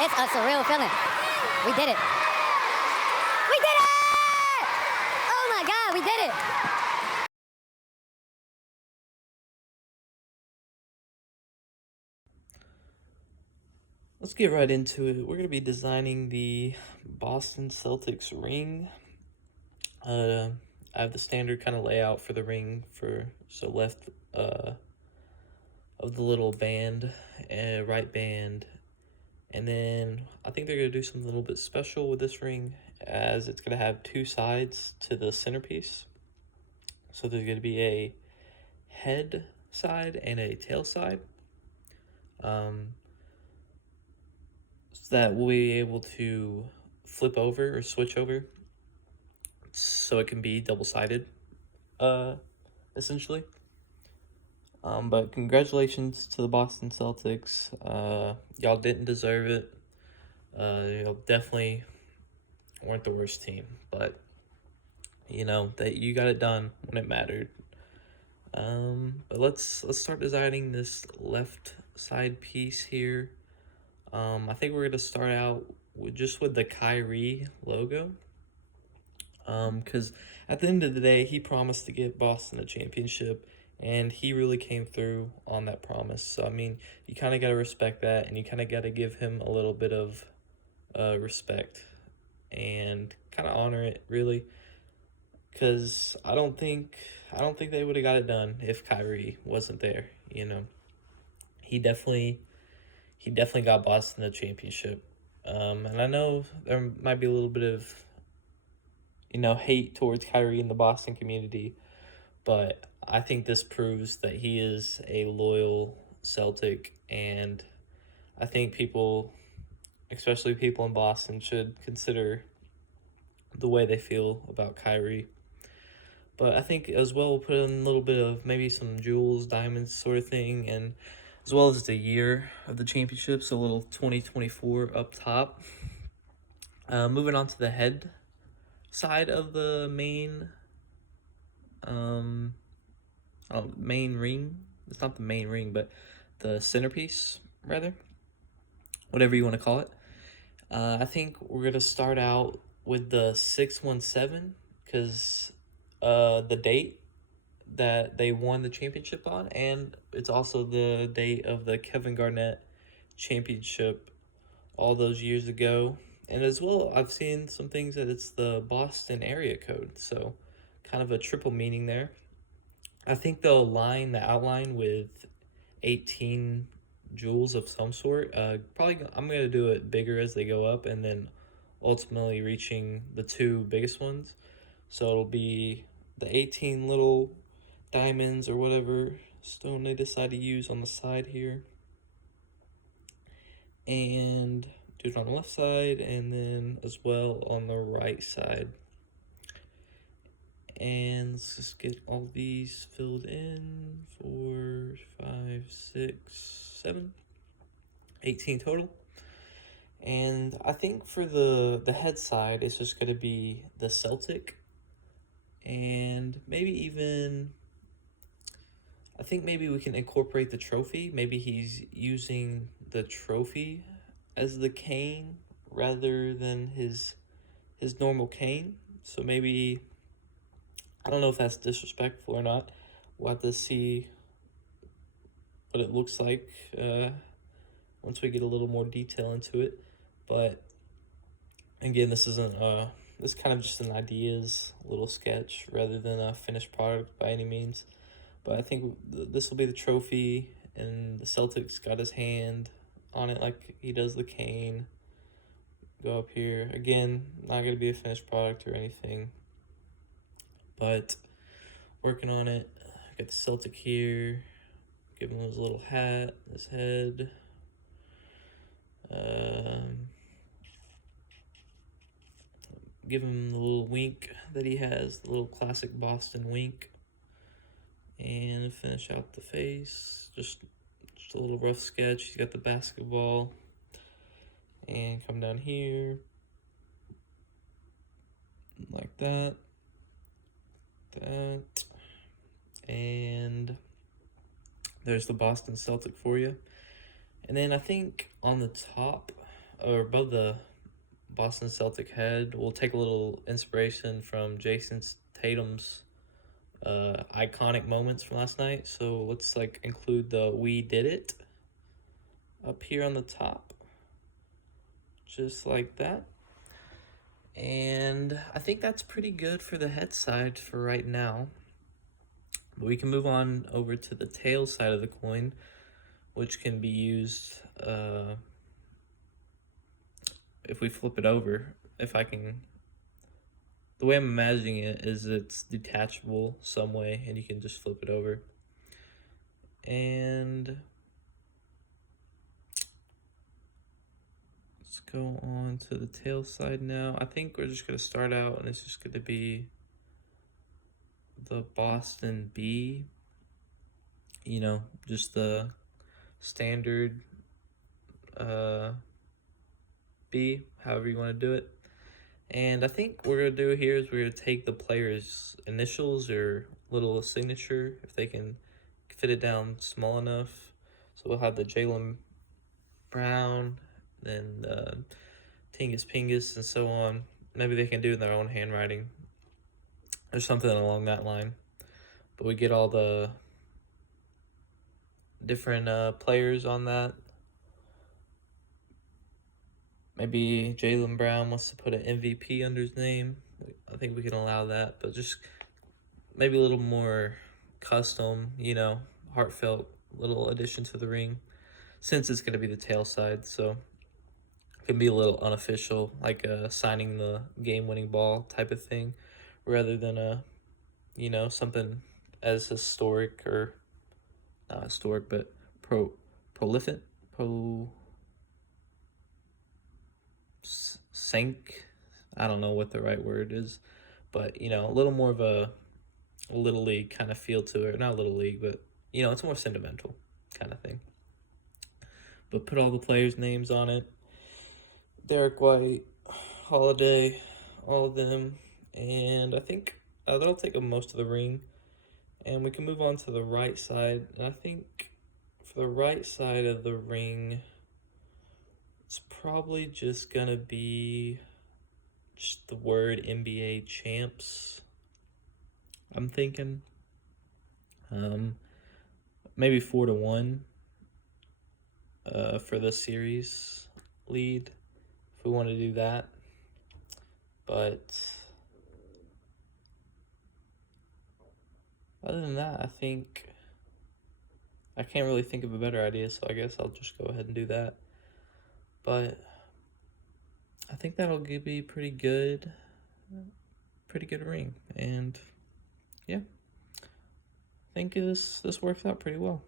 It's a surreal feeling. We did it. We did it! Oh my God, we did it. Let's get right into it. We're going to be designing the Boston Celtics ring. I have the standard kind of layout for the ring so left of the little band, right band, and then I think they're going to do something a little bit special with this ring as it's going to have two sides to the centerpiece. So there's going to be a head side and a tail side. So that we'll be able to flip over or switch over so it can be double-sided, essentially. But congratulations to the Boston Celtics. Y'all didn't deserve it. Y'all definitely weren't the worst team, but you know that you got it done when it mattered. But let's start designing this left side piece here. I think we're gonna start out with the Kyrie logo. Because at the end of the day, he promised to get Boston a championship, and he really came through on that promise. So, I mean, you kind of got to respect that, and you kind of got to give him a little bit of respect and kind of honor it, really. Because I don't think they would have got it done if Kyrie wasn't there. You know, he definitely got Boston the championship. And I know there might be a little bit of hate towards Kyrie in the Boston community, but I think this proves that he is a loyal Celtic, and I think people, especially people in Boston, should consider the way they feel about Kyrie. But I think as well we'll put in a little bit of maybe some jewels, diamonds sort of thing, and as well as the year of the championship, so a little 2024 up top. Moving on to the head side of the main main ring. It's not the main ring, but the centerpiece, rather, whatever you want to call it. I think we're gonna start out with the 617 because the date that they won the championship on, and it's also the date of the Kevin Garnett championship all those years ago. And as well, I've seen some things that it's the Boston area code, so kind of a triple meaning there. I think they'll line the outline with 18 jewels of some sort. Probably I'm going to do it bigger as they go up, and then ultimately reaching the two biggest ones. So it'll be the 18 little diamonds or whatever stone they decide to use on the side here. And do it on the left side, and then as well on the right side. And let's just get all these filled in. 4, 5, 6, 7, 18 total. And I think for the head side, it's just going to be the Celtic. And maybe even, I think maybe we can incorporate the trophy. Maybe he's using the trophy as the cane rather than his normal cane. So maybe, I don't know if that's disrespectful or not. We'll have to see what it looks like once we get a little more detail into it. But again, this isn't this is kind of just an ideas little sketch rather than a finished product by any means. But I think this will be the trophy, and the Celtics got his hand on it like he does the cane. Go up here. Again, not going to be a finished product or anything, but working on it. Got the Celtic here. Give him his little hat, his head. Give him the little wink that he has, the little classic Boston wink. And finish out the face. Just a little rough sketch. He's got the basketball. And come down here. Like that. That. And there's the Boston Celtic for you. And then I think on the top, or above the Boston Celtic head. We'll take a little inspiration from Jason Tatum's iconic moments from last night. So let's like include the "We Did It" up here on the top, just like that. And I think that's pretty good for the head side for right now. But we can move on over to the tail side of the coin, which can be used if we flip it over. If I can, the way I'm imagining it is it's detachable some way, and you can just flip it over. And let's go on to the tail side now. I think we're just going to start out, and it's just going to be the Boston B. You know, just the standard B, however you want to do it. And I think what we're going to do here is we're going to take the player's initials or little signature, if they can fit it down small enough. So we'll have the Jaylen Brown, then Tingus Pingus, and so on. Maybe they can do it in their own handwriting or something along that line. But we get all the different players on that. Maybe Jaylen Brown wants to put an MVP under his name. I think we can allow that, but just maybe a little more custom, you know, heartfelt little addition to the ring, since it's going to be the tail side. So it can be a little unofficial, like signing the game-winning ball type of thing, rather than you know, something as historic, or not historic, but prolific, sank. I don't know what the right word is, but you know, a little more of a little league kind of feel to it. Not little league, but you know, it's more sentimental kind of thing. But put all the players' names on it. Derek White, Holiday, all of them, and I think that'll take up most of the ring. And we can move on to the right side. And I think for the right side of the ring, it's probably just gonna be just the word NBA champs. I'm thinking maybe 4-1 for the series lead, if we want to do that. But other than that, I think I can't really think of a better idea, so I guess I'll just go ahead and do that. But I think that'll be pretty good ring. And yeah, I think this works out pretty well.